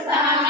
ಸಹ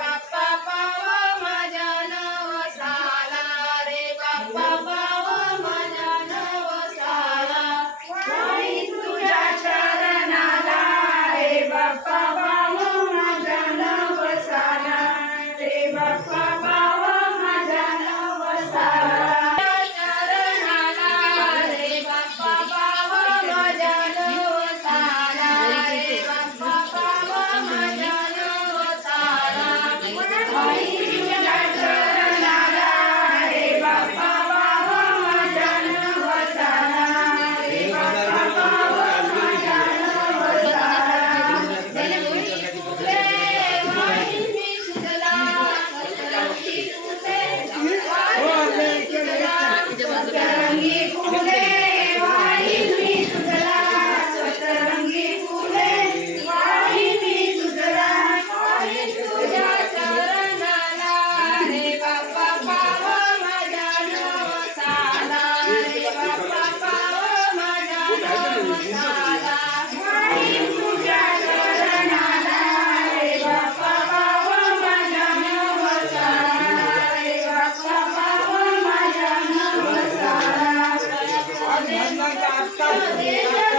Thank you. 감사 합.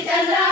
Italia.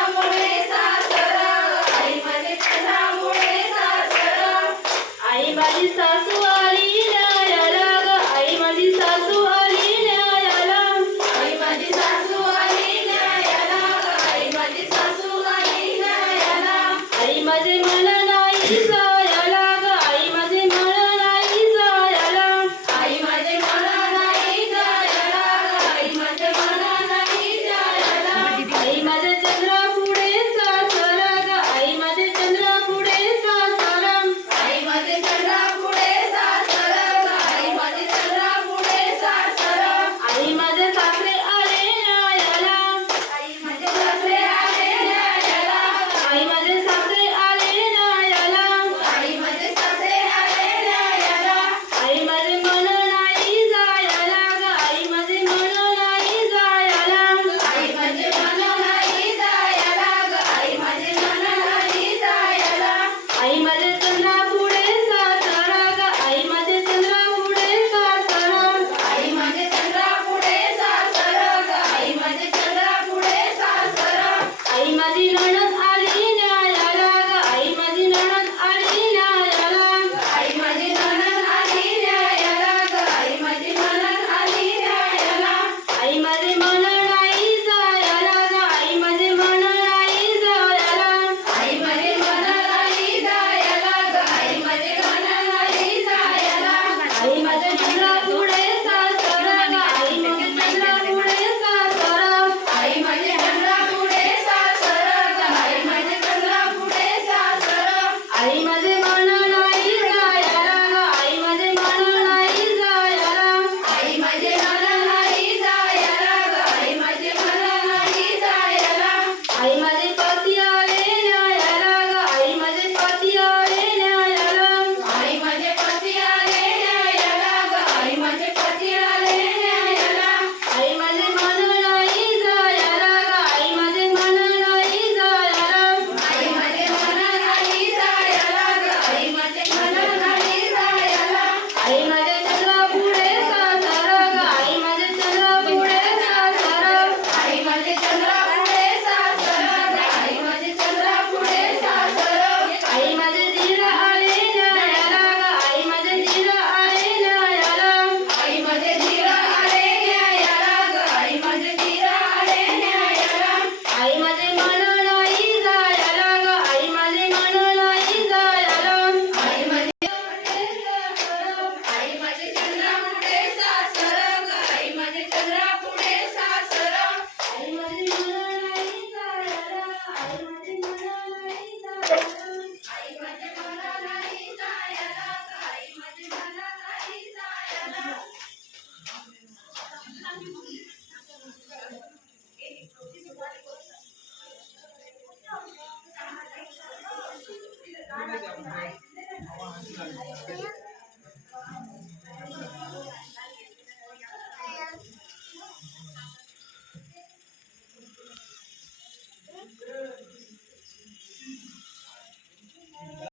来呀！